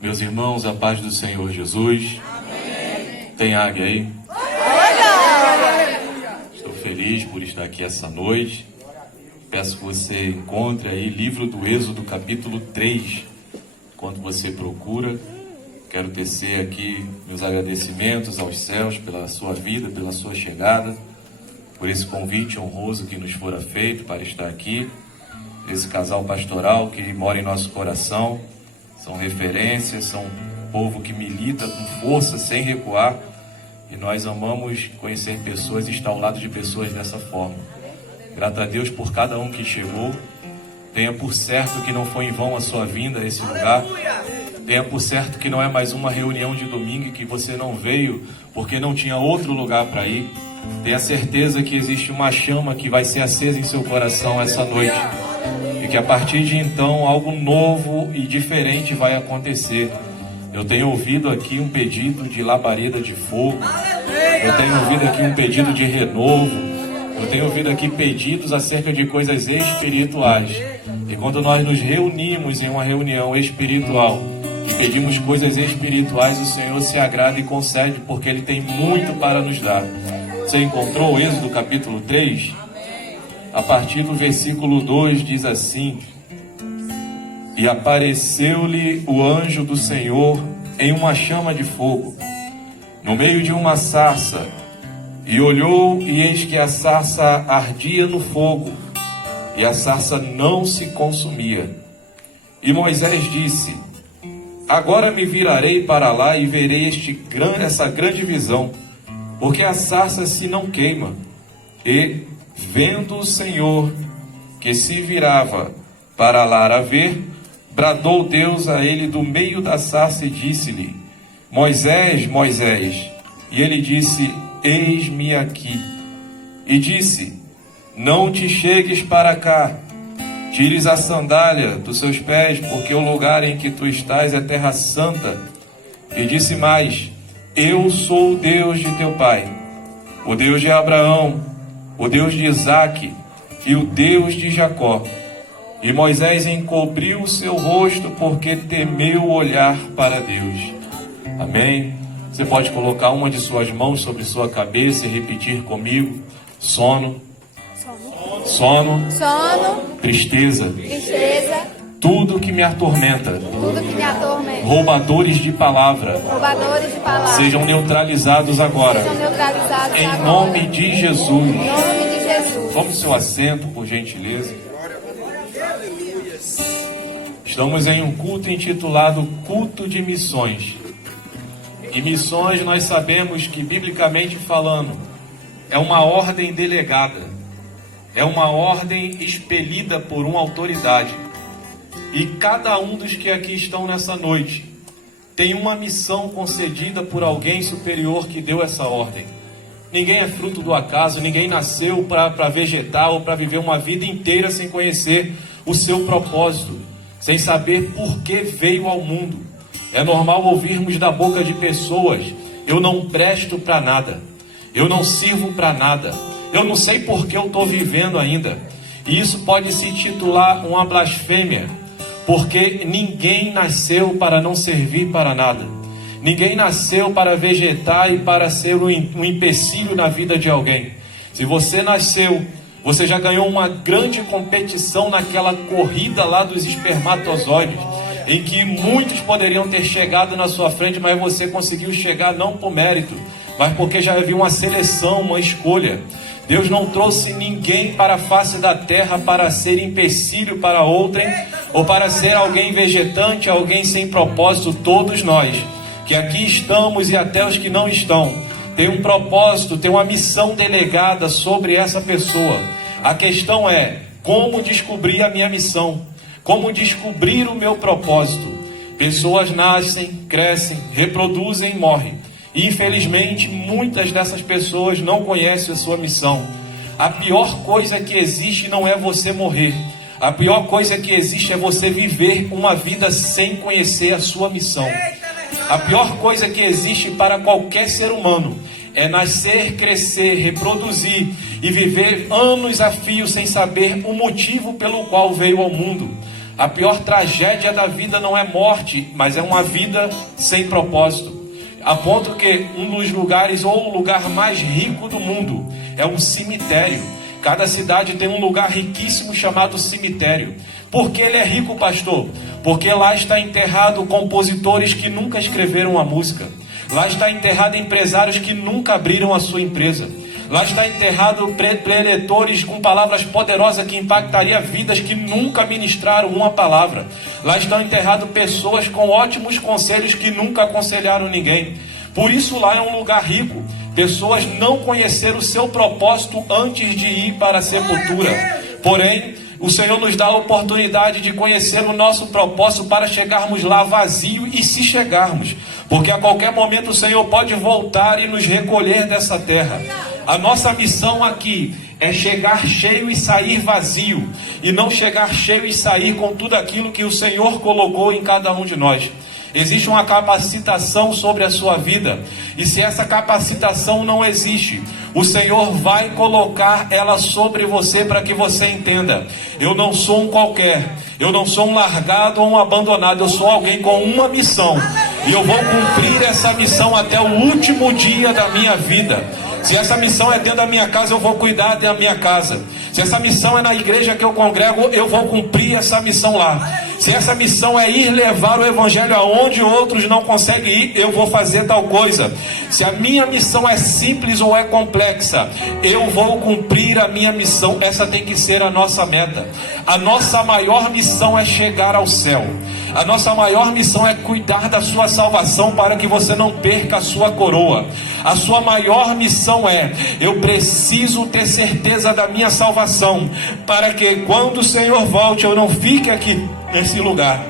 Meus irmãos, a paz do Senhor Jesus. Amém. Tem águia aí? Estou feliz por estar aqui essa noite. Peço que você encontre aí livro do Êxodo, capítulo 3. Enquanto você procura, quero tecer aqui meus agradecimentos aos céus pela sua vida, pela sua chegada, por esse convite honroso que nos fora feito para estar aqui. Esse casal pastoral que mora em nosso coração, são referências, são um povo que milita com força, sem recuar, e nós amamos conhecer pessoas e estar ao lado de pessoas dessa forma. Grato a Deus por cada um que chegou. Tenha por certo que não foi em vão a sua vinda a esse lugar. Tenha por certo que não é mais uma reunião de domingo e que você não veio porque não tinha outro lugar para ir. Tenha certeza que existe uma chama que vai ser acesa em seu coração essa noite. E que a partir de então algo novo e diferente vai acontecer. Eu tenho ouvido aqui um pedido de labareda de fogo. Eu tenho ouvido aqui um pedido de renovo. Eu tenho ouvido aqui pedidos acerca de coisas espirituais. E quando nós nos reunimos em uma reunião espiritual e pedimos coisas espirituais, o Senhor se agrada e concede, porque Ele tem muito para nos dar. Você encontrou o Êxodo capítulo 3? A partir do versículo 2 diz assim: E apareceu-lhe o anjo do Senhor em uma chama de fogo, no meio de uma sarça, e olhou, e eis que a sarça ardia no fogo, e a sarça não se consumia. E Moisés disse: Agora me virarei para lá e verei essa grande visão, porque a sarça se não queima. E, vendo o Senhor que se virava para lá a ver, bradou Deus a ele do meio da sarça e disse-lhe: Moisés, Moisés. E ele disse: Eis-me aqui. E disse: Não te chegues para cá, tires a sandália dos seus pés, porque o lugar em que tu estás é terra santa. E disse mais: Eu sou o Deus de teu pai, o Deus de Abraão, o Deus de Isaque e o Deus de Jacó. E Moisés encobriu o seu rosto, porque temeu olhar para Deus. Amém? Você pode colocar uma de suas mãos sobre sua cabeça e repetir comigo: sono, sono, sono, tristeza, tristeza, tudo que me atormenta, roubadores de palavra, sejam neutralizados agora, em nome de Jesus. Tome seu assento, por gentileza. Estamos em um culto intitulado Culto de Missões. E missões, nós sabemos que, biblicamente falando, é uma ordem delegada, é uma ordem expelida por uma autoridade. E cada um dos que aqui estão nessa noite tem uma missão concedida por alguém superior que deu essa ordem. Ninguém é fruto do acaso, ninguém nasceu para vegetar ou para viver uma vida inteira sem conhecer o seu propósito, sem saber por que veio ao mundo. É normal ouvirmos da boca de pessoas: eu não presto para nada, eu não sirvo para nada, eu não sei por que eu estou vivendo ainda. E isso pode se titular uma blasfêmia, porque ninguém nasceu para não servir para nada. Ninguém nasceu para vegetar e para ser um empecilho na vida de alguém. Se você nasceu, você já ganhou uma grande competição naquela corrida lá dos espermatozoides, em que muitos poderiam ter chegado na sua frente, mas você conseguiu chegar não por mérito, mas porque já havia uma seleção, uma escolha. Deus não trouxe ninguém para a face da terra para ser empecilho para outrem, ou para ser alguém vegetante, alguém sem propósito. Todos nós que aqui estamos e até os que não estão, tem um propósito, tem uma missão delegada sobre essa pessoa. A questão é: como descobrir a minha missão? Como descobrir o meu propósito? Pessoas nascem, crescem, reproduzem e morrem. E infelizmente muitas dessas pessoas não conhecem a sua missão. A pior coisa que existe não é você morrer. A pior coisa que existe é você viver uma vida sem conhecer a sua missão. A pior coisa que existe para qualquer ser humano é nascer, crescer, reproduzir e viver anos a fio sem saber o motivo pelo qual veio ao mundo. A pior tragédia da vida não é morte, mas é uma vida sem propósito. A ponto que um dos lugares, ou o lugar mais rico do mundo, é um cemitério. Cada cidade tem um lugar riquíssimo chamado cemitério. Por que ele é rico, pastor? Porque lá está enterrado compositores que nunca escreveram uma música. Lá está enterrado empresários que nunca abriram a sua empresa. Lá está enterrado preletores com palavras poderosas que impactariam vidas que nunca ministraram uma palavra. Lá estão enterradas pessoas com ótimos conselhos que nunca aconselharam ninguém. Por isso lá é um lugar rico. Pessoas não conheceram o seu propósito antes de ir para a sepultura. Porém, o Senhor nos dá a oportunidade de conhecer o nosso propósito para chegarmos lá vazio, e se chegarmos, porque a qualquer momento o Senhor pode voltar e nos recolher dessa terra. A nossa missão aqui é chegar cheio e sair vazio, e não chegar cheio e sair com tudo aquilo que o Senhor colocou em cada um de nós. Existe uma capacitação sobre a sua vida, e se essa capacitação não existe, o Senhor vai colocar ela sobre você para que você entenda: eu não sou um qualquer, eu não sou um largado ou um abandonado, eu sou alguém com uma missão, e eu vou cumprir essa missão até o último dia da minha vida. Se essa missão é dentro da minha casa, eu vou cuidar da minha casa. Se essa missão é na igreja que eu congrego, eu vou cumprir essa missão lá. Se essa missão é ir levar o evangelho aonde outros não conseguem ir, eu vou fazer tal coisa. Se a minha missão é simples ou é complexa, eu vou cumprir a minha missão. Essa tem que ser a nossa meta. A nossa maior missão é chegar ao céu. A nossa maior missão é cuidar da sua salvação para que você não perca a sua coroa. A sua maior missão é: eu preciso ter certeza da minha salvação, para que quando o Senhor volte eu não fique aqui nesse lugar.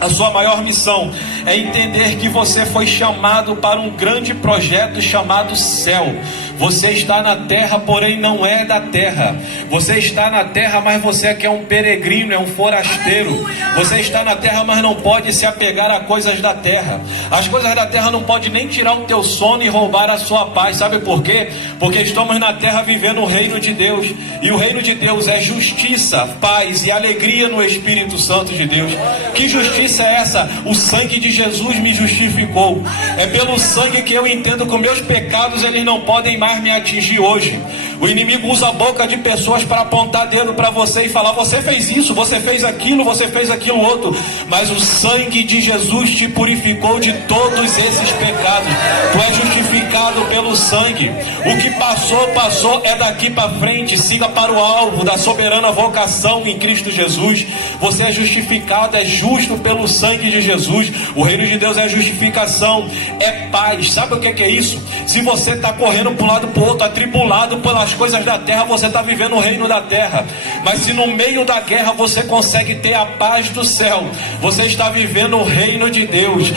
A sua maior missão é entender que você foi chamado para um grande projeto chamado céu. Você está na terra, porém não é da terra. Você está na terra, mas você aqui é um peregrino, é um forasteiro. Você está na terra, mas não pode se apegar a coisas da terra. As coisas da terra não podem nem tirar o teu sono e roubar a sua paz. Sabe por quê? Porque estamos na terra vivendo o reino de Deus. E o reino de Deus é justiça, paz e alegria no Espírito Santo de Deus. Que justiça é essa? O sangue de Jesus me justificou. É pelo sangue que eu entendo que os meus pecados eles não podem mais me atingir hoje. O inimigo usa a boca de pessoas para apontar dedo para você e falar: você fez isso, você fez aquilo outro. Mas o sangue de Jesus te purificou de todos esses pecados. Tu és justificado pelo sangue. O que passou é daqui para frente. Siga para o alvo da soberana vocação em Cristo Jesus. Você é justificado, é justo pelo sangue de Jesus. O reino de Deus é justificação, é paz. Sabe o que é isso? Se você está correndo para um lado para o outro, atribulado pelas coisas da terra, você está vivendo o reino da terra. Mas se no meio da guerra você consegue ter a paz do céu, você está vivendo o reino de Deus.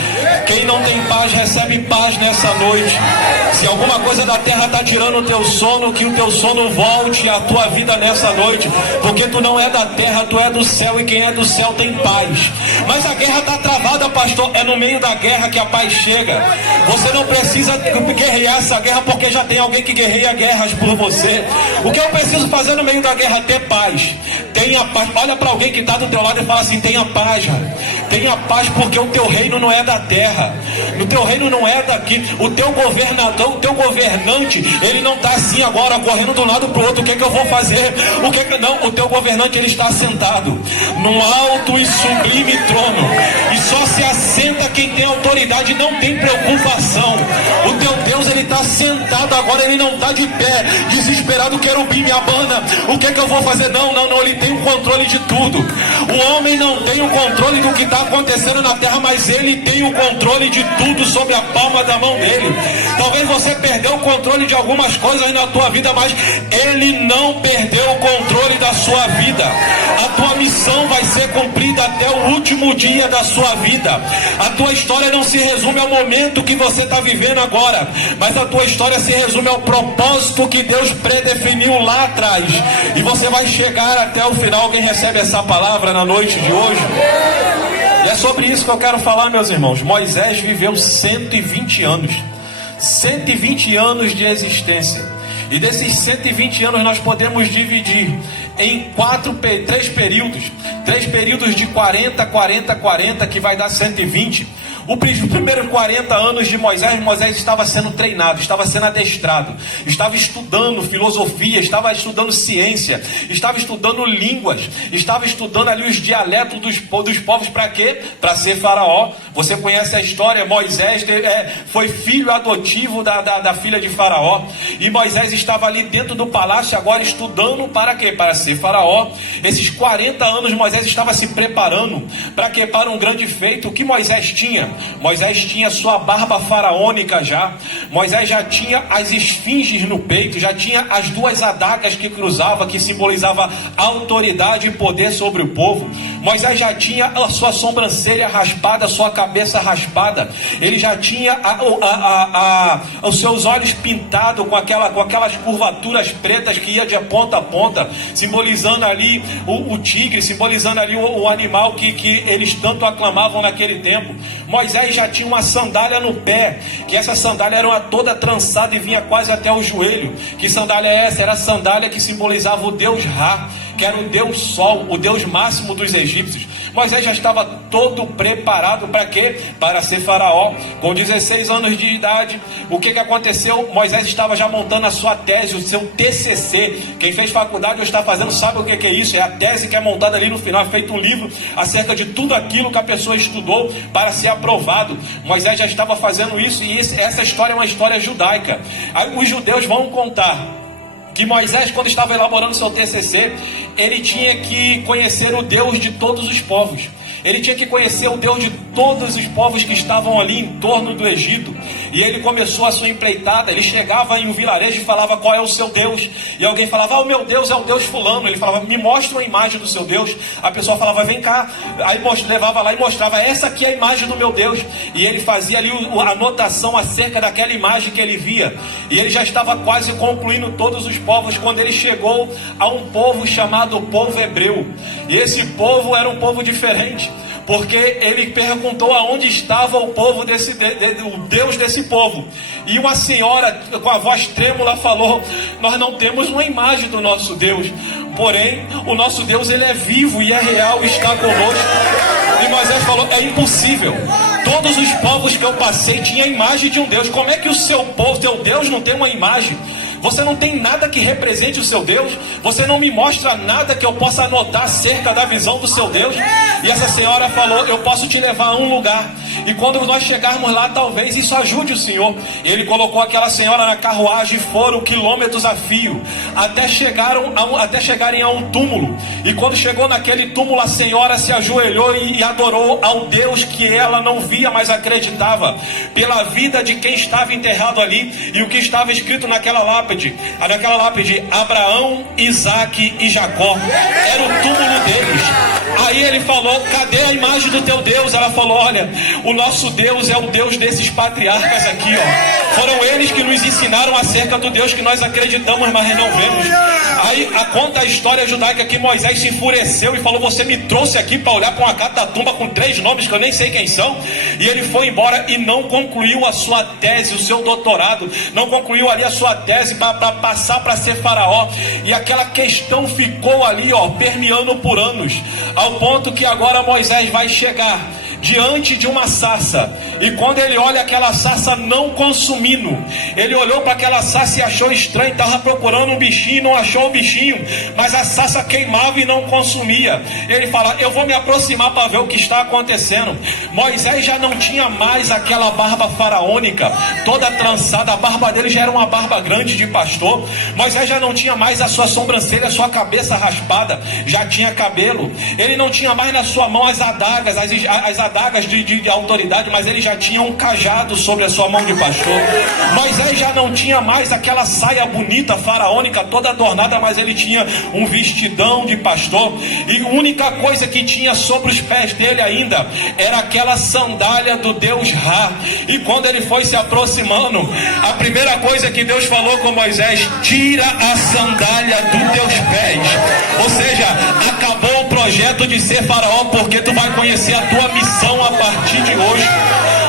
Quem não tem paz recebe paz nessa noite. Se alguma coisa da terra está tirando o teu sono, que o teu sono volte à tua vida nessa noite, porque tu não é da terra, tu é do céu, e quem é do céu tem paz. Mas a guerra está travada, pastor. É no meio da guerra que a paz chega. Você não precisa guerrear essa guerra, porque já tem alguém que guerreia guerras por você. O que eu preciso fazer no meio da guerra? Ter paz. Tenha paz. Olha para alguém que está do teu lado e fala assim: tenha paz, tenha paz, porque o teu reino não é da terra. O teu reino não é daqui. O teu governador, o teu governante, ele não está assim agora, correndo de um lado para o outro. O que é que eu vou fazer? O que é que não? O teu governante, ele está sentado num alto e sublime trono, e só se assenta quem tem autoridade, não tem preocupação. O teu Deus, ele está sentado agora, ele não está de pé, desesperado, querubim me abana. O que é que eu vou fazer? Não, ele tem o controle de tudo. O homem não tem o controle do que está acontecendo na terra, mas ele tem o controle de tudo sobre a palma da mão dele. Talvez você perdeu o controle de algumas coisas aí na tua vida, mas ele não perdeu o controle da sua vida. A tua missão vai ser cumprida até o último dia da sua vida. A tua história não se resume ao momento que você está vivendo agora, mas a tua história se resume ao propósito que Deus predefiniu lá atrás, e você vai chegar até o final. Alguém recebe essa palavra na noite de hoje? E é sobre isso que eu quero falar, meus irmãos. Moisés viveu 120 anos. 120 anos de existência. E desses 120 anos nós podemos dividir em três períodos de 40, 40, 40, que vai dar 120. Os primeiros 40 anos de Moisés estava sendo treinado, estava sendo adestrado, estava estudando filosofia, estava estudando ciência, estava estudando línguas, estava estudando ali os dialetos dos povos. Para quê? Para ser faraó. Você conhece a história, Moisés foi filho adotivo da filha de Faraó, e Moisés estava ali dentro do palácio agora estudando para quê? Para ser faraó. Esses 40 anos Moisés estava se preparando para quê? Para um grande feito. O que Moisés tinha? Moisés tinha sua barba faraônica já, Moisés já tinha as esfinges no peito, já tinha as duas adagas que cruzava, que simbolizava autoridade e poder sobre o povo. Moisés já tinha a sua sobrancelha raspada, a sua cabeça raspada, ele já tinha os seus olhos pintados com aquelas curvaturas pretas que ia de ponta a ponta, simbolizando ali o tigre, simbolizando ali o animal que eles tanto aclamavam naquele tempo. Moisés já tinha uma sandália no pé, que essa sandália era toda trançada e vinha quase até o joelho. Que sandália é essa? Era a sandália que simbolizava o Deus Ra, que era o Deus Sol, o Deus máximo dos egípcios. Moisés já estava todo preparado para quê? Para ser faraó. Com 16 anos de idade, o que aconteceu? Moisés estava já montando a sua tese, o seu TCC. Quem fez faculdade ou está fazendo sabe o que é isso. É a tese que é montada ali no final, é feito um livro acerca de tudo aquilo que a pessoa estudou para ser aprovado. Moisés já estava fazendo isso, e essa história é uma história judaica. Aí os judeus vão contar que Moisés, quando estava elaborando seu TCC, ele tinha que conhecer o Deus de todos os povos. Ele tinha que conhecer o Deus de todos os povos que estavam ali em torno do Egito. E ele começou a sua empreitada. Ele chegava em um vilarejo e falava: qual é o seu Deus? E alguém falava: o meu Deus é o Deus fulano. Ele falava: me mostra uma imagem do seu Deus. A pessoa falava: vem cá. Aí levava lá e mostrava: essa aqui é a imagem do meu Deus. E ele fazia ali a anotação acerca daquela imagem que ele via. E ele já estava quase concluindo todos os povos, quando ele chegou a um povo chamado povo hebreu. E esse povo era um povo diferente, porque ele perguntou aonde estava o povo o Deus desse povo. E uma senhora com a voz trêmula falou: nós não temos uma imagem do nosso Deus, porém o nosso Deus, ele é vivo e é real, está conosco. E Moisés falou: é impossível, todos os povos que eu passei tinham a imagem de um Deus. Como é que o seu povo, teu Deus, não tem uma imagem? Você não tem nada que represente o seu Deus. Você não me mostra nada que eu possa anotar acerca da visão do seu Deus. E essa senhora falou: eu posso te levar a um lugar, e quando nós chegarmos lá, talvez isso ajude o senhor. Ele colocou aquela senhora na carruagem, e foram quilômetros a fio, até chegarem a um túmulo. E quando chegou naquele túmulo, a senhora se ajoelhou e adorou ao Deus que ela não via, mas acreditava, pela vida de quem estava enterrado ali. E o que estava escrito naquela lápide, Abraão, Isaque e Jacó, era o túmulo deles. Aí ele falou: cadê a imagem do teu Deus? Ela falou: olha, o nosso Deus é o Deus desses patriarcas aqui, ó. Foram eles que nos ensinaram acerca do Deus que nós acreditamos, mas não vemos. Aí conta a história judaica que Moisés se enfureceu e falou: você me trouxe aqui para olhar para uma catatumba com 3 nomes que eu nem sei quem são. E ele foi embora e não concluiu a sua tese, o seu doutorado, não concluiu ali a sua tese para passar para ser faraó. E aquela questão ficou ali, ó, permeando por anos, ao ponto que agora Moisés vai chegar diante de uma sarça, e quando ele olha aquela sarça não consumindo, ele olhou para aquela sarça e achou estranho, estava procurando um bichinho, não achou o bichinho, mas a sarça queimava e não consumia. Ele fala: eu vou me aproximar para ver o que está acontecendo. Moisés já não tinha mais aquela barba faraônica, toda trançada, a barba dele já era uma barba grande de pastor. Moisés já não tinha mais a sua sobrancelha, a sua cabeça raspada, já tinha cabelo. Ele não tinha mais na sua mão as adagas, as adagas de autoridade, mas ele já tinha um cajado sobre a sua mão de pastor. Moisés já não tinha mais aquela saia bonita, faraônica, toda adornada, mas ele tinha um vestidão de pastor. E a única coisa que tinha sobre os pés dele ainda era aquela sandália do Deus Ra. E quando ele foi se aproximando, a primeira coisa que Deus falou com Moisés: tira a sandália dos teus pés. Ou seja, acabou o projeto de ser faraó, porque tu vai conhecer a tua missão a partir de hoje.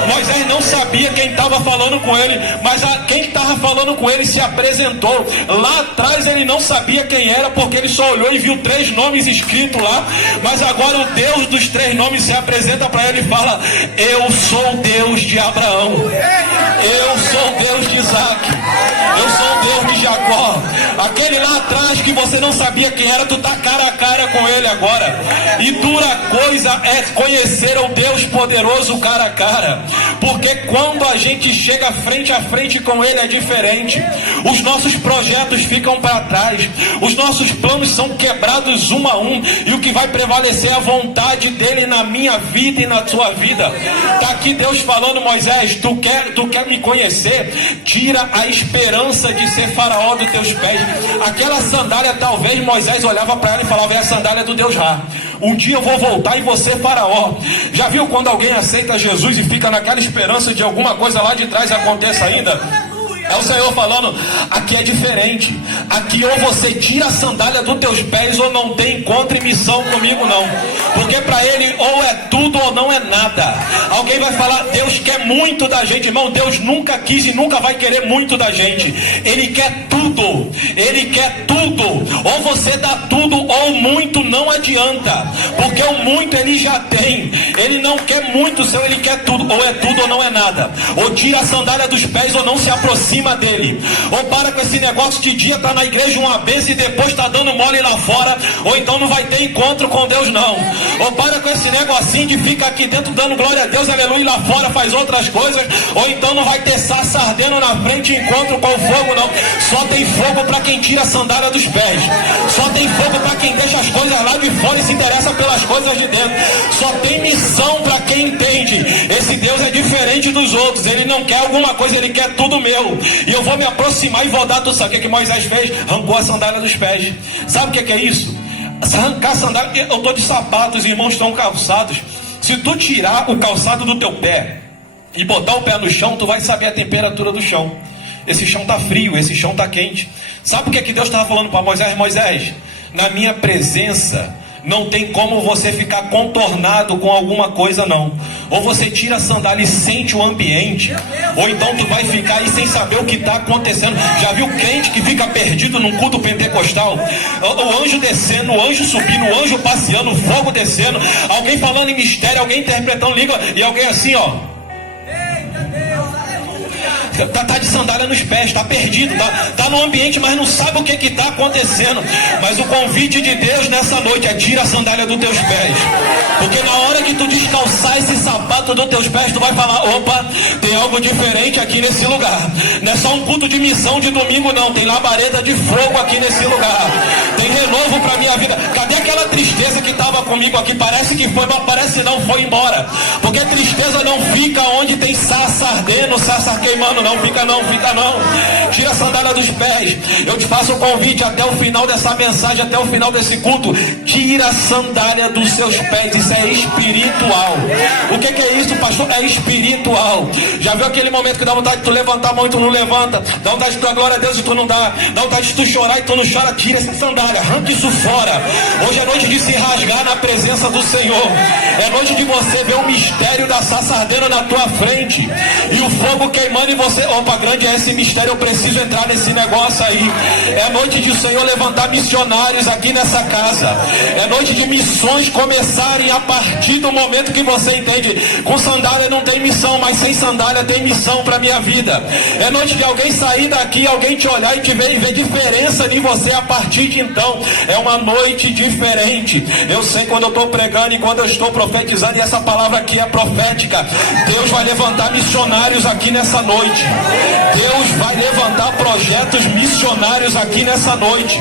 Moisés não sabia quem estava falando com ele, mas quem estava falando com ele se apresentou. Lá atrás ele não sabia quem era, porque ele só olhou e viu 3 nomes escritos lá, mas agora o Deus dos 3 nomes se apresenta para ele e fala: eu sou o Deus de Abraão, eu sou o Deus de Isaac, eu sou o Deus de Jacó. Aquele lá atrás que você não sabia quem era, tu tá cara a cara com ele agora. E dura coisa é conhecer o Deus poderoso cara a cara, porque quando a gente chega frente a frente com ele é diferente. Os nossos projetos ficam para trás, os nossos planos são quebrados um a um, e o que vai prevalecer é a vontade dele na minha vida e na sua vida. Tá aqui Deus falando: Moisés, tu quer me conhecer? Tira a esperança de ser faraó dos teus pés. Aquela sandália, talvez Moisés olhava para ela e falava: é a sandália do Deus Ra. Um dia eu vou voltar e vou ser faraó. Já viu quando alguém aceita Jesus e fica naquela esperança de alguma coisa lá de trás aconteça ainda? É o Senhor falando: aqui é diferente. Aqui ou você tira a sandália dos teus pés, ou não tem encontro e missão comigo não. Porque para ele ou é tudo ou não é nada. Alguém vai falar: Deus quer muito da gente. Irmão, Deus nunca quis e nunca vai querer muito da gente. Ele quer tudo. Ele quer tudo. Ou você dá tudo ou muito não adianta. Porque o muito ele já tem. Ele não quer muito seu, ele quer tudo. Ou é tudo ou não é nada. Ou tira a sandália dos pés ou não se aproxima dele. Ou para com esse negócio de dia tá na igreja uma vez e depois tá dando mole lá fora, ou então não vai ter encontro com Deus não. Ou para com esse negocinho de ficar aqui dentro dando glória a Deus, aleluia, e lá fora faz outras coisas, ou então não vai ter sarça ardendo na frente e encontro com o fogo não. Só tem fogo para quem tira a sandália dos pés. Só tem fogo para quem deixa as coisas lá de fora e se interessa pelas coisas de dentro. Só tem missão para quem entende: esse Deus é diferente dos outros. Ele não quer alguma coisa, ele quer tudo meu. E eu vou me aproximar e vou dar. Tu sabe o que Moisés fez? Arrancou a sandália dos pés. Sabe o que é isso? Arrancar a sandália. Eu estou de sapatos, os irmãos estão calçados. Se tu tirar o calçado do teu pé e botar o pé no chão, tu vai saber a temperatura do chão. Esse chão está frio, esse chão está quente. Sabe o que é que Deus estava falando para Moisés? Moisés, na minha presença não tem como você ficar contornado com alguma coisa não. Ou você tira a sandália e sente o ambiente, ou então tu vai ficar aí sem saber o que está acontecendo. Já viu crente que fica perdido num culto pentecostal? O anjo descendo, o anjo subindo, o anjo passeando, o fogo descendo, alguém falando em mistério, alguém interpretando língua, e alguém assim ó, tá de sandália nos pés, tá perdido, tá no ambiente, mas não sabe o que está acontecendo. Mas o convite de Deus nessa noite é: tira a sandália dos teus pés. Porque na hora que tu descalçar esse sapato dos teus pés, tu vai falar: opa, tem algo diferente aqui nesse lugar. Não é só um culto de missão de domingo não, tem labareda de fogo aqui nesse lugar. Tem renovo pra minha vida. Cadê aquela tristeza que estava comigo aqui? Parece que foi, mas parece não, foi embora. Porque tristeza não fica onde tem sarça ardendo, sarça queimando. Não fica não, fica não. Tira a sandália dos pés. Eu te faço o convite até o final dessa mensagem, até o final desse culto: tira a sandália dos seus pés. Isso é espiritual. O que é isso, pastor? É espiritual. Já viu aquele momento que dá vontade de tu levantar a mão e tu não levanta? Dá vontade de tu dar glória a Deus e tu não dá? Dá vontade de tu chorar e tu não chora? Tira essa sandália, arranca isso fora. Hoje é noite de se rasgar na presença do Senhor. É noite de você ver o mistério da sarça ardendo na tua frente e o fogo queimando em você. Opa, grande é esse mistério, eu preciso entrar nesse negócio aí. É noite de o Senhor levantar missionários aqui nessa casa. É noite de missões começarem a partir do momento que você entende: com sandália não tem missão, mas sem sandália tem missão para minha vida. É noite de alguém sair daqui, alguém te olhar e te ver e ver diferença em você a partir de então. É uma noite diferente. Eu sei quando eu estou pregando e quando eu estou profetizando, e essa palavra aqui é profética. Deus vai levantar missionários aqui nessa noite. Deus vai levantar projetos missionários aqui nessa noite.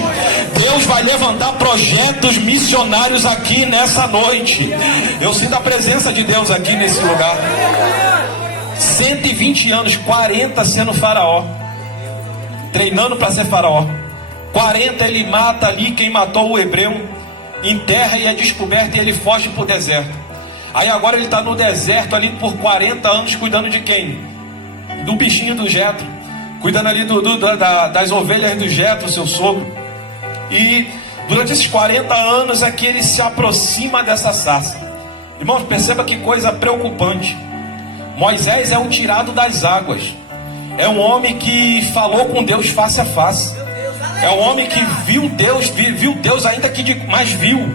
Deus vai levantar projetos missionários aqui nessa noite. Eu sinto a presença de Deus aqui nesse lugar. 120 anos, 40 sendo faraó, treinando para ser faraó. 40 ele mata ali quem matou o hebreu, enterra e é descoberto, e ele foge para o deserto. Aí agora ele está no deserto ali por 40 anos, cuidando de quem? Do bichinho do Jetro, cuidando ali das ovelhas do Jetro, seu sogro. E durante esses 40 anos é que ele se aproxima dessa sarça. Irmãos, perceba que coisa preocupante. Moisés é um tirado das águas. É um homem que falou com Deus face a face. É um homem que viu Deus ainda que mais viu.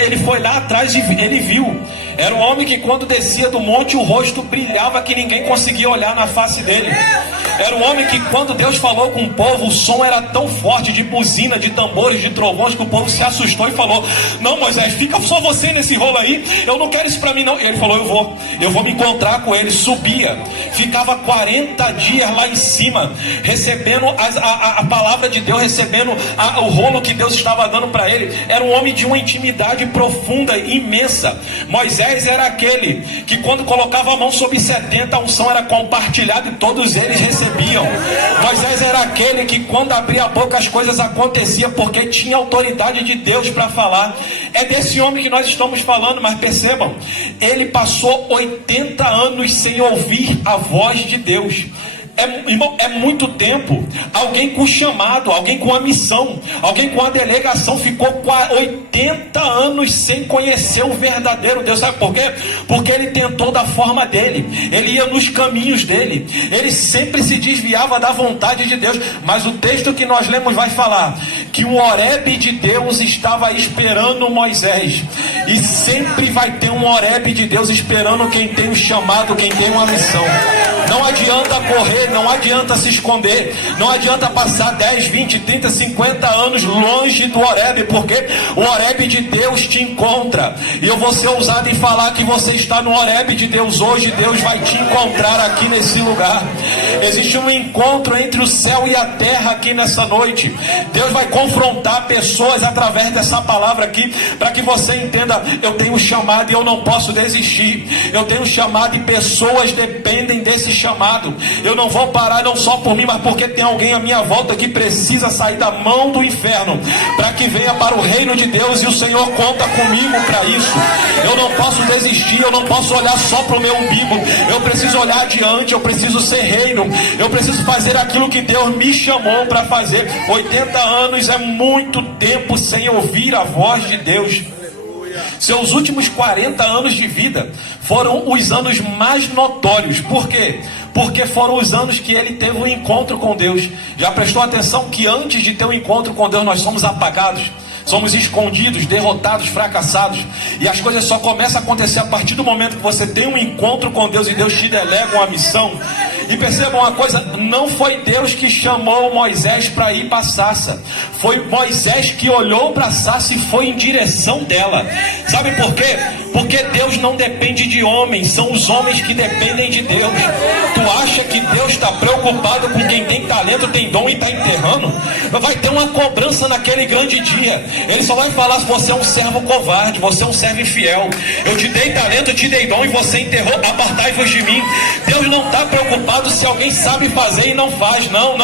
Ele foi lá atrás e ele viu. Era um homem que quando descia do monte o rosto brilhava que ninguém conseguia olhar na face dele. Era um homem que quando Deus falou com o povo, o som era tão forte de buzina, de tambores, de trovões, que o povo se assustou e falou: não, Moisés, fica só você nesse rolo aí, eu não quero isso para mim não. Ele falou: eu vou me encontrar com ele. Subia, ficava 40 dias lá em cima, recebendo a palavra de Deus, recebendo o rolo que Deus estava dando para ele. Era um homem de uma intimidade profunda, imensa. Moisés era aquele que quando colocava a mão sobre 70, a unção era compartilhada e todos eles recebiam. Moisés era aquele que quando abria a boca as coisas aconteciam, porque tinha autoridade de Deus para falar. É desse homem que nós estamos falando, mas percebam, ele passou 80 anos sem ouvir a voz de Deus. Irmão, é muito tempo. Alguém com chamado, alguém com a missão, alguém com a delegação ficou 80 anos sem conhecer o verdadeiro Deus. Sabe por quê? Porque ele tentou da forma dele, ele ia nos caminhos dele, ele sempre se desviava da vontade de Deus. Mas o texto que nós lemos vai falar que o Horebe de Deus estava esperando Moisés. E sempre vai ter um Horebe de Deus esperando quem tem um chamado, quem tem uma missão. Não adianta correr, não adianta se esconder, não adianta passar 10, 20, 30, 50 anos longe do Horebe, porque o Horebe de Deus te encontra. E eu vou ser ousado em falar que você está no Horebe de Deus hoje. Deus vai te encontrar aqui nesse lugar. Existe um encontro entre o céu e a terra aqui nessa noite. Deus vai confrontar pessoas através dessa palavra aqui, para que você entenda: eu tenho um chamado e eu não posso desistir. Eu tenho um chamado e pessoas dependem desse chamado. Eu não vou parar, não só por mim, mas porque tem alguém à minha volta que precisa sair da mão do inferno para que venha para o reino de Deus, e o Senhor conta comigo para isso. Eu não posso desistir, eu não posso olhar só para o meu umbigo. Eu preciso olhar adiante, eu preciso ser reino, eu preciso fazer aquilo que Deus me chamou para fazer. 80 anos é muito tempo sem ouvir a voz de Deus. Seus últimos 40 anos de vida foram os anos mais notórios. Por quê? Porque foram os anos que ele teve um encontro com Deus. Já prestou atenção que antes de ter um encontro com Deus nós somos apagados? Somos escondidos, derrotados, fracassados. E as coisas só começam a acontecer a partir do momento que você tem um encontro com Deus e Deus te delega uma missão. E percebam uma coisa: não foi Deus que chamou Moisés para ir para a sarça. Foi Moisés que olhou para a sarça e foi em direção dela. Sabe por quê? Porque Deus não depende de homens, são os homens que dependem de Deus. Tu acha que Deus está preocupado com quem tem talento, tem dom e está enterrando? Vai ter uma cobrança naquele grande dia. Ele só vai falar: se você é um servo covarde, você é um servo infiel. Eu te dei talento, eu te dei dom e você enterrou, apartai-vos de mim. Deus não está preocupado se alguém sabe fazer e não faz. Não.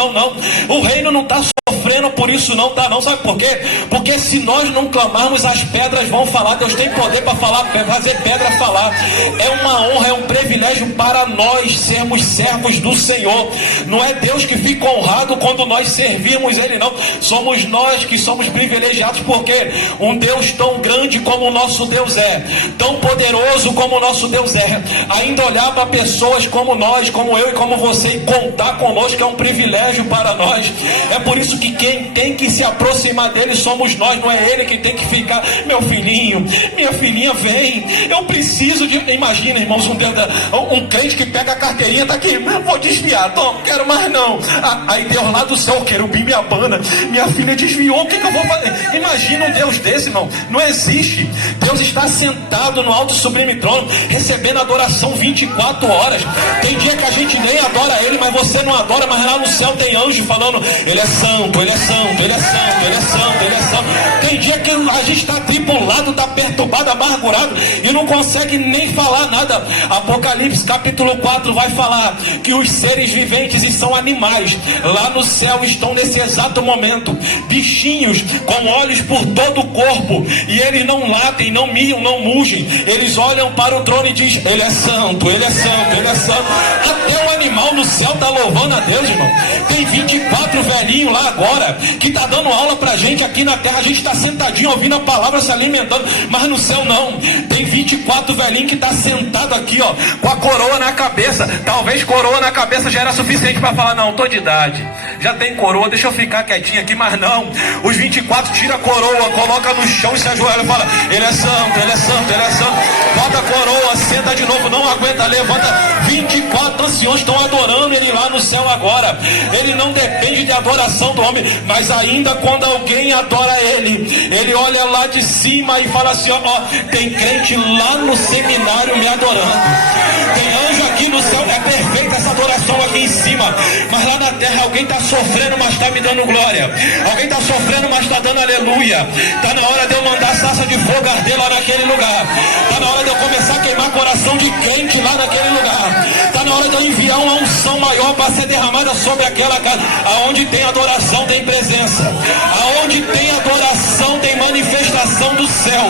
O reino não está sofrendo por isso, não tá não. Sabe por quê? Porque se nós não clamarmos, as pedras vão falar. Deus tem poder para falar, fazer pedra falar. É uma honra, é um privilégio para nós sermos servos do Senhor. Não é Deus que fica honrado quando nós servirmos Ele, não. Somos nós que somos privilegiados, porque um Deus tão grande como o nosso Deus é, tão poderoso como o nosso Deus é, ainda olhar para pessoas como nós, como eu e como você, e contar conosco é um privilégio para nós. É por isso que quem tem que se aproximar dele somos nós, não é ele que tem que ficar: meu filhinho, minha filhinha, vem, eu preciso de... Imagina, irmãos, um crente que pega a carteirinha, tá aqui, vou desviar, não quero mais não. Aí Deus lá do céu, querubim me abana, minha filha desviou, o que eu vou fazer? Imagina um Deus desse, irmão. Não existe. Deus está sentado no alto sublime trono, recebendo adoração 24 horas. Tem dia que a gente nem adora ele, mas você não adora, mas lá no céu tem anjo falando: ele é santo, ele é santo, ele é santo, ele é santo, ele é santo. Tem dia que a gente está tribulado, está perturbado, amargurado e não consegue nem falar nada. Apocalipse capítulo 4 vai falar que os seres viventes, e são animais, lá no céu estão nesse exato momento, bichinhos com olhos por todo o corpo, e eles não latem, não miam, não mugem. Eles olham para o trono e dizem: ele é santo, ele é santo, ele é santo. Até o animal no céu está louvando a Deus, irmão. Tem 24 velhinhos lá agora, agora, que está dando aula pra gente aqui na terra. A gente está sentadinho ouvindo a palavra, se alimentando, mas no céu não. Tem 24 velhinhos que está sentado aqui, ó, com a coroa na cabeça. Talvez coroa na cabeça já era suficiente para falar, não, tô de idade, já tem coroa, deixa eu ficar quietinho aqui. Mas não, os 24 tira a coroa, coloca no chão e se ajoelha e fala, ele é santo, ele é santo, ele é santo. Bota a coroa, senta de novo, não aguenta, levanta. 24 anciões estão adorando ele lá no céu agora. Ele não depende de adoração do homem, mas ainda quando alguém adora ele, ele olha lá de cima e fala assim, ó, tem crente lá no seminário me adorando. Tem anjo aqui no céu, é perfeita essa adoração aqui em cima, mas lá na terra alguém está sofrendo, mas está me dando glória. Alguém está sofrendo, mas está dando aleluia. Está na hora de eu mandar a sarça de fogo arder lá naquele lugar. Está na hora de eu começar a queimar coração de crente lá naquele lugar. Está na hora de eu enviar uma unção maior para ser derramada sobre aquela casa. Aonde tem adoração tem presença. Aonde tem adoração tem manifestação do céu.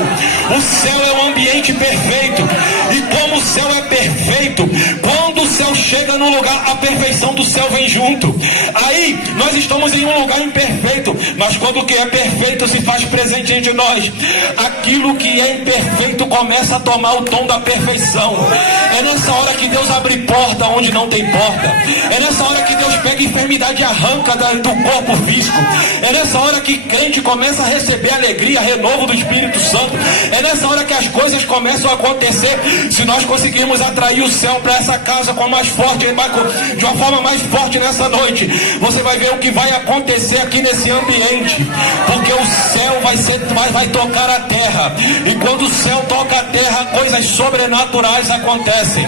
O céu é um ambiente perfeito. E como o céu é perfeito, quando o céu chega no lugar, a perfeição do céu vem junto. Aí nós estamos em um lugar imperfeito, mas quando o que é perfeito se faz presente entre nós, aquilo que é imperfeito começa a tomar o tom da perfeição. É nessa hora que Deus abre porta onde não tem porta. É nessa hora que Deus pega enfermidade e arranca do corpo físico. É nessa hora que crente começa a receber alegria, renovo do Espírito Santo. É nessa hora que as coisas começam a acontecer. Se nós conseguirmos atrair o céu para essa casa com mais forte, de uma forma mais forte nessa noite, você vai ver o que vai acontecer aqui nesse ambiente, porque o céu vai tocar a terra, e quando o céu toca a terra, coisas sobrenaturais acontecem.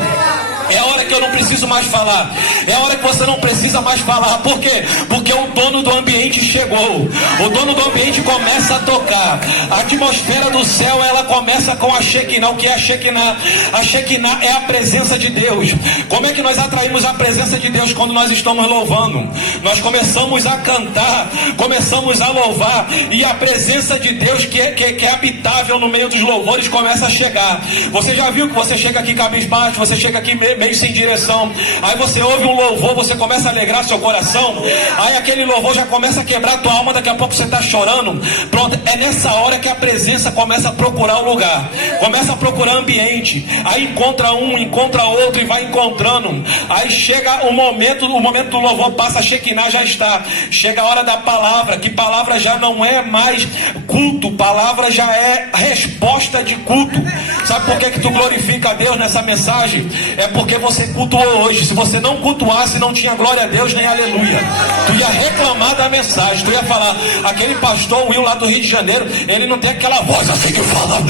É a hora que eu não preciso mais falar. É a hora que você não precisa mais falar. Por quê? Porque o dono do ambiente chegou. O dono do ambiente começa a tocar. A atmosfera do céu, ela começa com a Shekinah. O que é a Shekinah? A Shekinah é a presença de Deus. Como é que nós atraímos a presença de Deus quando nós estamos louvando? Nós começamos a cantar, começamos a louvar, e a presença de Deus que é habitável no meio dos louvores começa a chegar. Você já viu que você chega aqui cabisbaixo, você chega aqui meio sem direção, aí você ouve um louvor, você começa a alegrar seu coração, aí aquele louvor já começa a quebrar a tua alma, daqui a pouco você está chorando. Pronto, é nessa hora que a presença começa a procurar o lugar, começa a procurar ambiente, aí encontra um, encontra outro e vai encontrando, aí chega o momento do louvor passa, a Shekinah já está, chega a hora da palavra, que palavra já não é mais culto, palavra já é resposta de culto. Sabe por que tu glorifica a Deus nessa mensagem? É porque você cultuou hoje. Se você não cultuasse, não tinha glória a Deus nem aleluia. Tu ia reclamar da mensagem, tu ia falar, aquele pastor Will lá do Rio de Janeiro, ele não tem aquela voz assim que fala,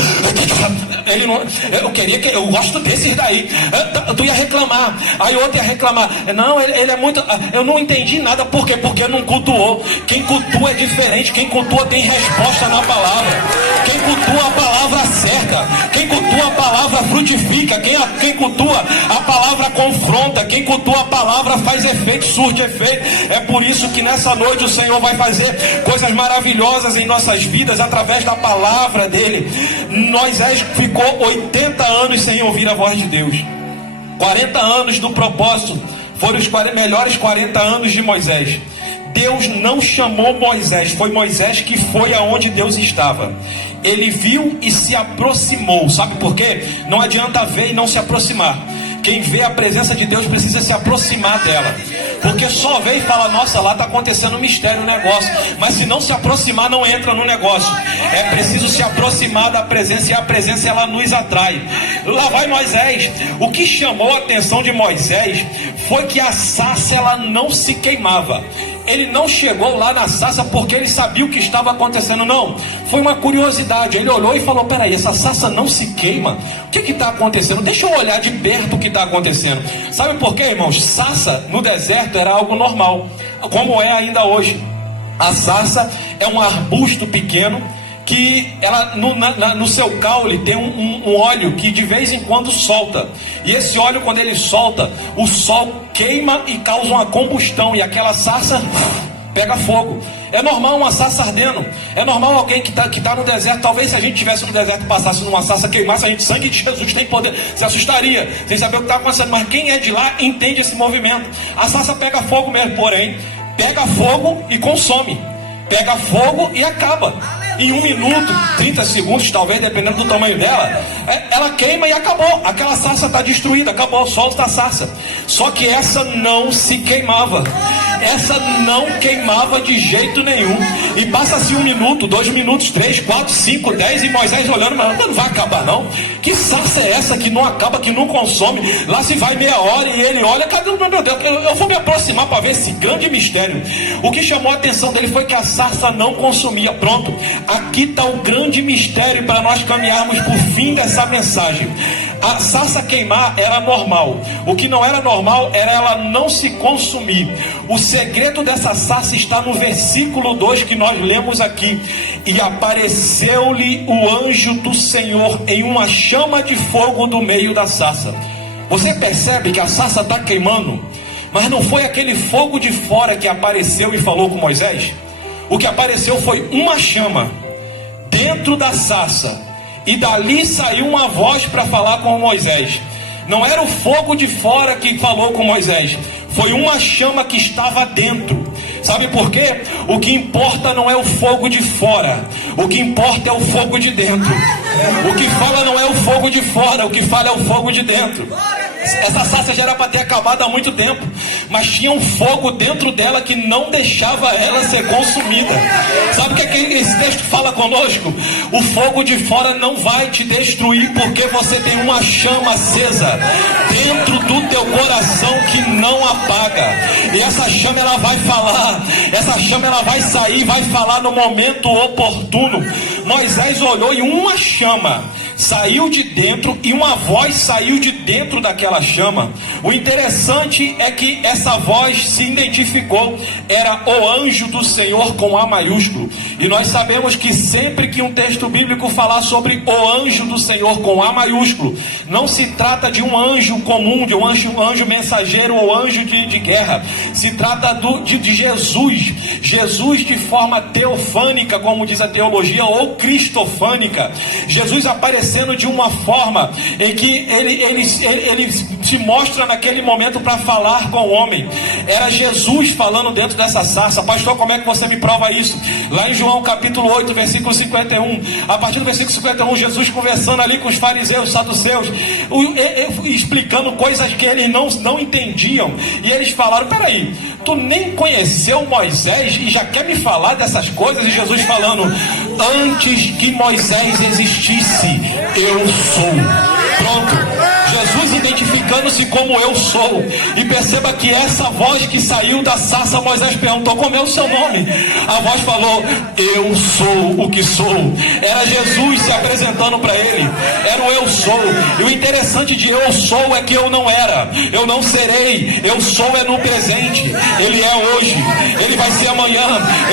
ele não, eu gosto desses daí. Tu ia reclamar, aí outro ia reclamar, não, ele é muito, eu não entendi nada. Por quê? Porque não cultuou. Quem cultua é diferente, quem cultua tem resposta na palavra, quem cultua a palavra certa, quem cultua a palavra frutifica, quem cultua a palavra confronta, quem cultua a palavra faz efeito, surte efeito. É por isso que nessa noite o Senhor vai fazer coisas maravilhosas em nossas vidas através da palavra dele. Moisés ficou 80 anos sem ouvir a voz de Deus. 40 anos do propósito foram os melhores 40 anos de Moisés. Deus não chamou Moisés, foi Moisés que foi aonde Deus estava. Ele viu e se aproximou. Sabe por quê? Não adianta ver e não se aproximar. Quem vê a presença de Deus precisa se aproximar dela, porque só vê e fala, nossa, lá está acontecendo um mistério, um negócio, mas se não se aproximar, não entra no negócio. É preciso se aproximar da presença, e a presença ela nos atrai. Lá vai Moisés. O que chamou a atenção de Moisés foi que a sarça ela não se queimava. Ele não chegou lá na sarça porque ele sabia o que estava acontecendo, não. Foi uma curiosidade. Ele olhou e falou, peraí, essa sarça não se queima? O que está acontecendo? Deixa eu olhar de perto o que está acontecendo. Sabe por quê, irmãos? Sarça no deserto era algo normal, como é ainda hoje. A sarça é um arbusto pequeno que ela no seu caule tem um óleo que de vez em quando solta, e esse óleo, quando ele solta, o sol queima e causa uma combustão, e aquela sarça pega fogo. É normal uma sarça ardendo, é normal alguém que tá no deserto. Talvez se a gente estivesse no deserto e passasse numa sarça, queimasse, a gente, sangue de Jesus tem poder, se assustaria, sem saber o que está acontecendo. Mas quem é de lá entende esse movimento. A sarça pega fogo mesmo, porém pega fogo e consome. pega fogo e acaba. Em 1 minuto, 30 segundos, talvez, dependendo do tamanho dela, ela queima e acabou. Aquela sarça está destruída, acabou, solta a sarça. Só que essa não se queimava. Essa não queimava de jeito nenhum. E passa-se 1 minuto, 2 minutos, 3, 4, 5, 10, e Moisés olhando, mas não vai acabar não. Que sarça é essa que não acaba, que não consome? Lá se vai meia hora e ele olha, cadê o meu Deus? Eu vou me aproximar para ver esse grande mistério. O que chamou a atenção dele foi que a sarça não consumia. Pronto, aqui está o grande mistério para nós caminharmos para o fim dessa mensagem. A sarça queimar era normal. O que não era normal era ela não se consumir. O segredo dessa sarça está no versículo 2 que nós lemos aqui. E apareceu-lhe o anjo do Senhor em uma chama de fogo do meio da sarça. Você percebe que a sarça está queimando, mas não foi aquele fogo de fora que apareceu e falou com Moisés. O que apareceu foi uma chama dentro da sarça. E dali saiu uma voz para falar com Moisés. Não era o fogo de fora que falou com Moisés, foi uma chama que estava dentro. Sabe por quê? O que importa não é o fogo de fora, o que importa é o fogo de dentro. O que fala não é o fogo de fora, o que fala é o fogo de dentro. Essa sarça já era para ter acabado há muito tempo, mas tinha um fogo dentro dela que não deixava ela ser consumida. Sabe o que é que esse texto fala conosco? O fogo de fora não vai te destruir, porque você tem uma chama acesa dentro do teu coração que não apaga. E essa chama ela vai falar, essa chama ela vai sair, vai falar no momento oportuno. Moisés olhou e uma chama saiu de dentro e uma voz saiu de dentro daquela chama. O interessante é que essa voz se identificou, era o anjo do Senhor com A maiúsculo. E nós sabemos que sempre que um texto bíblico falar sobre o anjo do Senhor com A maiúsculo, não se trata de um anjo comum, de um anjo mensageiro ou anjo de guerra. Se trata de Jesus. Jesus de forma teofânica, como diz a teologia, ou cristofânica. Jesus aparecendo de uma forma em que ele se mostra naquele momento para falar com o homem. Era Jesus falando dentro dessa sarça. Pastor, como é que você me prova isso? Lá em João capítulo 8, versículo 51, a partir do versículo 51, Jesus conversando ali com os fariseus, saduceus, explicando coisas que eles não entendiam. E eles falaram, peraí, tu nem conheceu Moisés e já quer me falar dessas coisas? E Jesus falando, antes que Moisés existisse, eu sou. Pronto. Jesus identificando-se como eu sou. E perceba que essa voz que saiu da sarça, Moisés perguntou, como é o seu nome? A voz falou, eu sou o que sou. Era Jesus se apresentando para ele. Era o eu sou. E o interessante de eu sou é que eu não era, eu não serei. Eu sou é no presente. Ele é hoje, ele vai ser amanhã,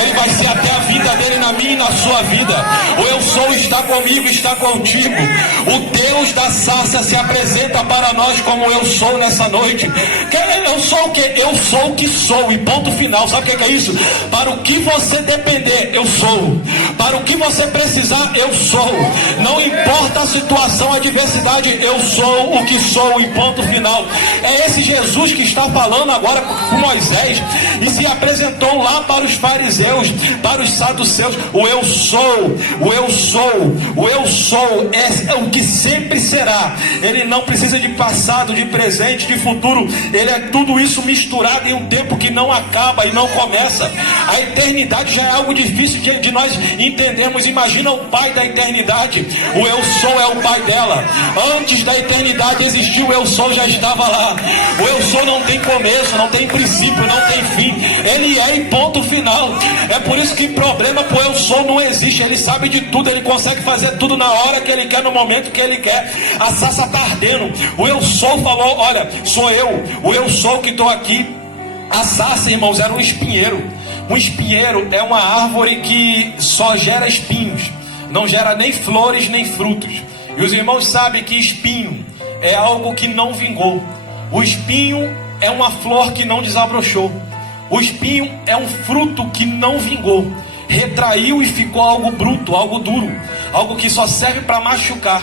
ele vai ser até a vida dele na minha e na sua vida. O eu sou está comigo, está contigo. O Deus da sarça se apresenta para nós como eu sou nessa noite. Eu sou o que? Eu sou o que sou, e ponto final. Sabe o que é isso? Para o que você depender, eu sou. Para o que você precisar, eu sou. Não importa a situação, a adversidade, eu sou o que sou, e ponto final. É esse Jesus que está falando agora com Moisés e se apresentou lá para os fariseus, para os saduceus. O eu sou, o eu sou, o eu sou é o que sempre será. Ele não precisa de passado, de presente, de futuro. Ele é tudo isso misturado em um tempo que não acaba e não começa. A eternidade já é algo difícil de nós entendermos. Imagina o pai da eternidade. O eu sou é o pai dela. Antes da eternidade existiu, o eu sou já estava lá. O eu sou não tem começo, não tem princípio, não tem fim. Ele é e ponto final. É por isso que problema pro eu sou não existe. Ele sabe de tudo, ele consegue fazer tudo na hora que ele quer, no momento que ele quer. A sarça está ardendo. O eu sou falou, olha, sou eu. O eu sou que estou aqui. A sarça, irmãos, era um espinheiro. Um espinheiro é uma árvore que só gera espinhos, não gera nem flores nem frutos. E os irmãos sabem que espinho é algo que não vingou. O espinho é uma flor que não desabrochou. O espinho é um fruto que não vingou, retraiu e ficou algo bruto, algo duro, algo que só serve para machucar.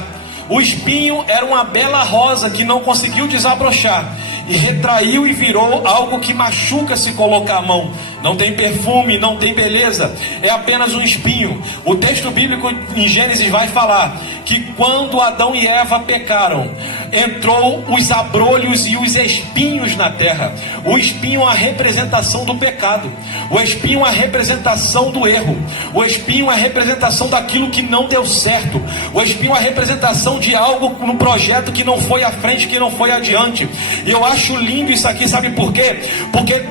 O espinho era uma bela rosa que não conseguiu desabrochar. e retraiu e virou algo que machuca se colocar a mão. Não tem perfume, não tem beleza, é apenas um espinho. O texto bíblico em Gênesis vai falar que quando Adão e Eva pecaram, entrou os abrolhos e os espinhos na terra. O espinho é a representação do pecado, o espinho é a representação do erro, o espinho é a representação daquilo que não deu certo, o espinho é a representação de algo no projeto que não foi à frente, que não foi adiante. E eu acho lindo isso aqui, sabe por quê? Porque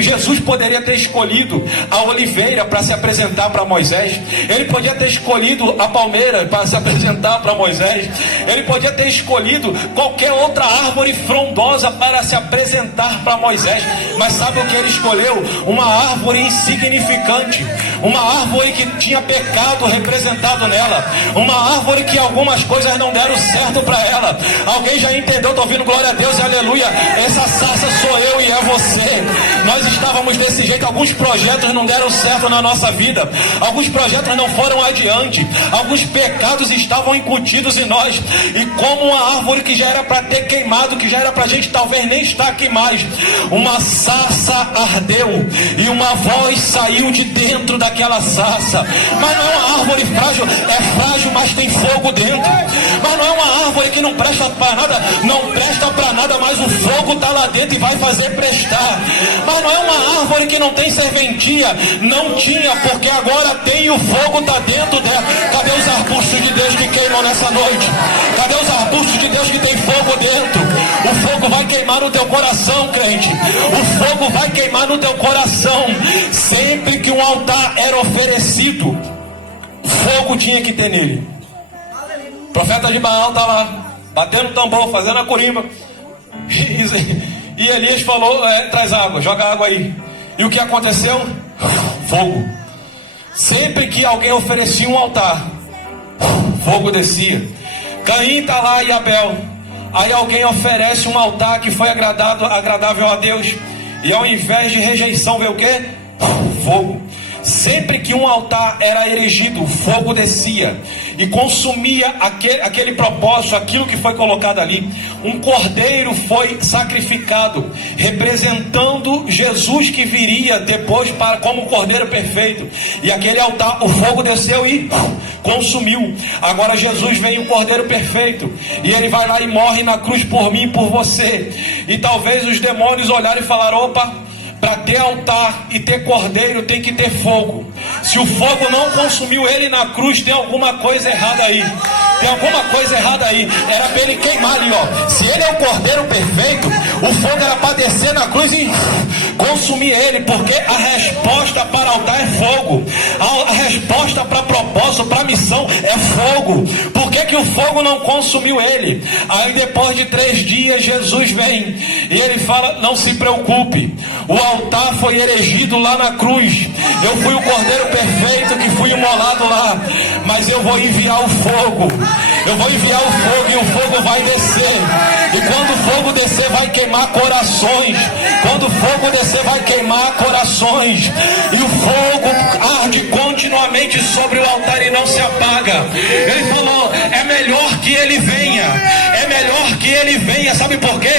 Jesus poderia ter escolhido a oliveira para se apresentar para Moisés, ele podia ter escolhido a palmeira para se apresentar para Moisés, ele podia ter escolhido qualquer outra árvore frondosa para se apresentar para Moisés, mas sabe o que ele escolheu? Uma árvore insignificante, uma árvore que tinha pecado representado nela, uma árvore que algumas coisas não deram certo para ela. Alguém já entendeu? Estou ouvindo glória a Deus e aleluia. Essa sarça sou eu e é você. Nós estávamos desse jeito, alguns projetos não deram certo na nossa vida, alguns projetos não foram adiante, alguns pecados estavam incutidos em nós, e como uma árvore que já era para ter queimado, que já era para a gente talvez nem estar aqui mais, uma sarça ardeu e uma voz saiu de dentro daquela sarça. Mas não é uma árvore frágil, é frágil, mas tem fogo dentro. Mas não é uma árvore que não presta para nada, não presta para nada, mas o fogo está lá dentro e vai fazer prestar. Mas não é uma árvore que não tem serventia, não tinha, porque agora tem e o fogo está dentro dela. Cadê os arbustos de Deus que queimam nessa noite? Cadê os arbustos de Deus que tem fogo dentro? O fogo vai queimar no teu coração, crente. O fogo vai queimar no teu coração. Sempre que um altar era oferecido, fogo tinha que ter nele. O profeta de Baal está lá, batendo tambor, fazendo a corimba. E Elias falou, traz água, joga água aí. E o que aconteceu? Fogo. Sempre que alguém oferecia um altar, fogo descia. Caim está lá e Abel. Aí alguém oferece um altar que foi agradável a Deus, e ao invés de rejeição veio o quê? Fogo. Sempre que um altar era erigido, o fogo descia e consumia aquele propósito, aquilo que foi colocado ali. Um cordeiro foi sacrificado, representando Jesus que viria depois como cordeiro perfeito. E aquele altar, o fogo desceu e consumiu. Agora Jesus vem, o cordeiro perfeito, e ele vai lá e morre na cruz por mim e por você. E talvez os demônios olharem e falaram: opa, para ter altar e ter cordeiro tem que ter fogo. Se o fogo não consumiu ele na cruz, tem alguma coisa errada aí. Tem alguma coisa errada aí. Era para ele queimar ali, ó. Se ele é o cordeiro perfeito, o fogo era para descer na cruz e consumir ele, porque a resposta para altar é fogo. A resposta para propósito, para missão é fogo. Por que o fogo não consumiu ele? Aí depois de 3 dias Jesus vem e ele fala: não se preocupe, o altar foi erigido lá na cruz, eu fui o cordeiro perfeito que fui imolado lá, mas eu vou enviar o fogo. Eu vou enviar o fogo e o fogo vai descer. E quando o fogo descer, vai queimar corações. Quando o fogo descer, vai queimar corações. E o fogo arde continuamente sobre o altar e não se apaga. Ele falou: é melhor que ele venha. É melhor que ele venha. Sabe por quê?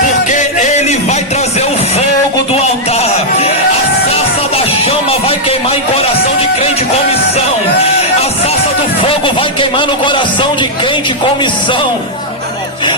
Porque ele vai trazer o fogo do altar. A sarça da chama vai queimar em coração de crente com missão. A sarça do fogo vai queimar no coração de crente com missão.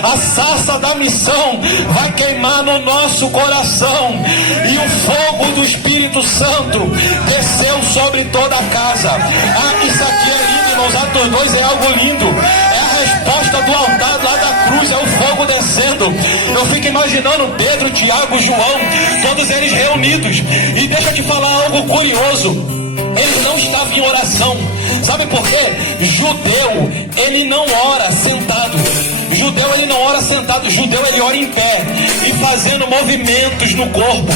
A sarça da missão vai queimar no nosso coração. E o fogo do Espírito Santo desceu sobre toda a casa. Ah, isso aqui é lindo, irmãos. Atos 2 é algo lindo. É a resposta do altar lá da cruz, é o fogo descendo. Eu fico imaginando Pedro, Tiago, João, todos eles reunidos. E deixa eu te falar algo curioso. Eles não estavam em oração. Sabe por quê? Judeu, ele não ora sentado. Judeu, ele não ora sentado. Judeu, ele ora em pé e fazendo movimentos no corpo.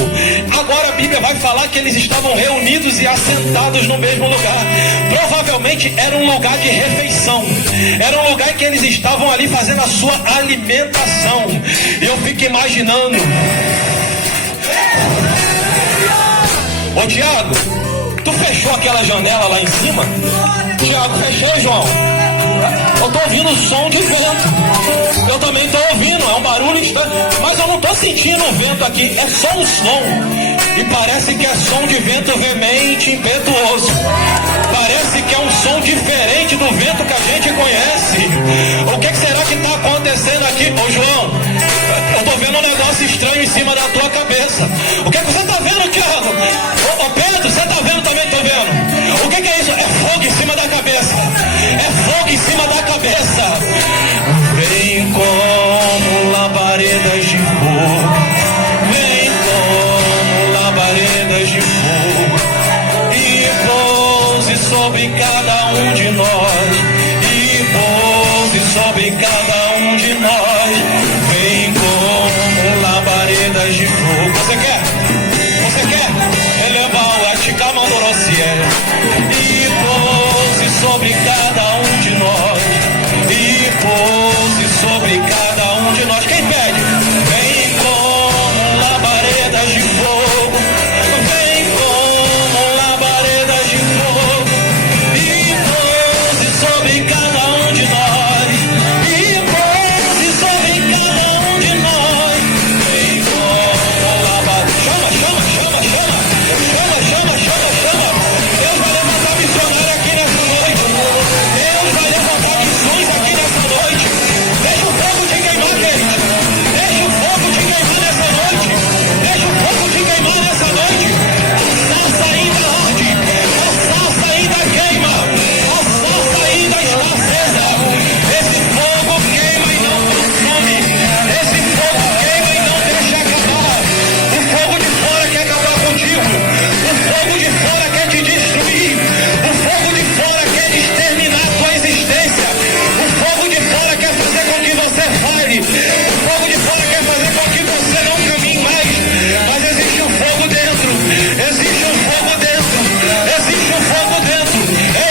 Agora a Bíblia vai falar que eles estavam reunidos e assentados no mesmo lugar. Provavelmente era um lugar de refeição. Era um lugar que eles estavam ali fazendo a sua alimentação. E eu fico imaginando: ô Tiago, tu fechou aquela janela lá em cima? Tiago, fechei, João. Ô estou ouvindo som de vento. Eu também estou ouvindo, é um barulho estranho. Mas eu não estou sentindo o vento aqui, é só um som. E parece que é som de vento veemente, impetuoso. Parece que é um som diferente do vento que a gente conhece. O que será que está acontecendo aqui? Ô João, eu estou vendo um negócio estranho em cima da tua cabeça. O que você está vendo, Thiago? Ô Pedro, você está vendo também? Estou vendo. O que é isso? É fogo em cima da cabeça. É fogo em cima da cabeça. Vem como labaredas de fogo. Vem como labaredas de fogo. E pouse sobre cada um de nós. E pouse sobre cada um de nós. Vem como labaredas de fogo. Você quer? Você quer? Elevar o Aticamandorocié. E pouse sobre cada um de nós. E pouse sobre cada um de nós. Quem pede? Vem como labaredas de fogo. Vem como labaredas de fogo. E pouse sobre cada um de nós. E pouse sobre cada um de nós. Vem como labaredas. Chama, chama, chama, chama. Chama, chama, chama, chama. Deus vai levantar missionário aqui nessa noite. Deus vai levantar missões aqui nessa noite. Deixa o fogo te queimar, querido. Deixa o fogo te queimar nessa noite. Deixa o fogo te queimar nessa noite. A sarça ainda arde. A sarça ainda queima. A sarça ainda está acesa. Esse fogo queima e não consome. Esse fogo queima e não deixa acabar. O fogo de fora quer acabar contigo. O fogo de fora quer te destruir. O fogo de fora quer exterminar a tua existência. O fogo de fora quer fazer com que você fale. O fogo de fora quer fazer com que você não caminhe mais. Mas existe um fogo dentro. Existe um fogo dentro. Existe um fogo dentro.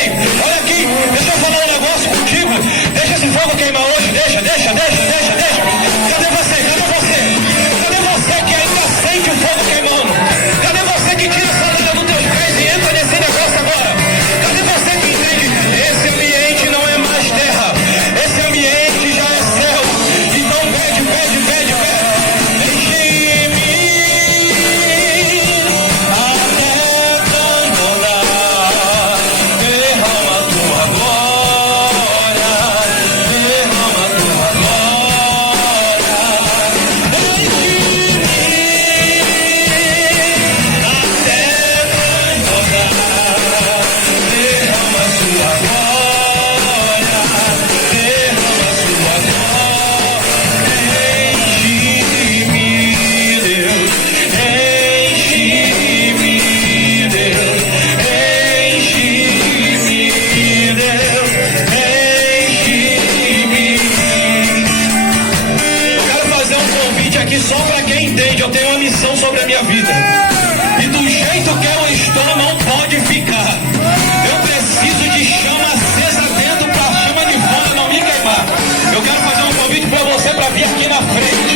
Ei, olha aqui. Deixa eu falar um negócio contigo. Deixa esse fogo queimar hoje. Deixa. Cadê você? Cadê você? Cadê você que ainda sente o fogo queimando? Cadê você que tira a sandália dos teus pés e entra nesse negócio agora? Cadê você que entende? Esse ambiente não é mais terra. Esse ambiente já é céu. Então pede. Enche-me até transbordar. Derrama a tua glória. Derrama a tua glória. Enche-me até transbordar. Derrama a sua glória. Derrama a sua glória. Enche-me, Deus. Enche-me, Deus. Enche-me, Deus. Enche-me. Eu quero fazer um convite aqui só para quem entende. Eu tenho uma missão sobre a minha vida. E do jeito que eu estou, não pode ficar. Eu preciso de chama acesa dentro para a chama de fora não me queimar. Eu quero fazer um convite para você para vir aqui na frente.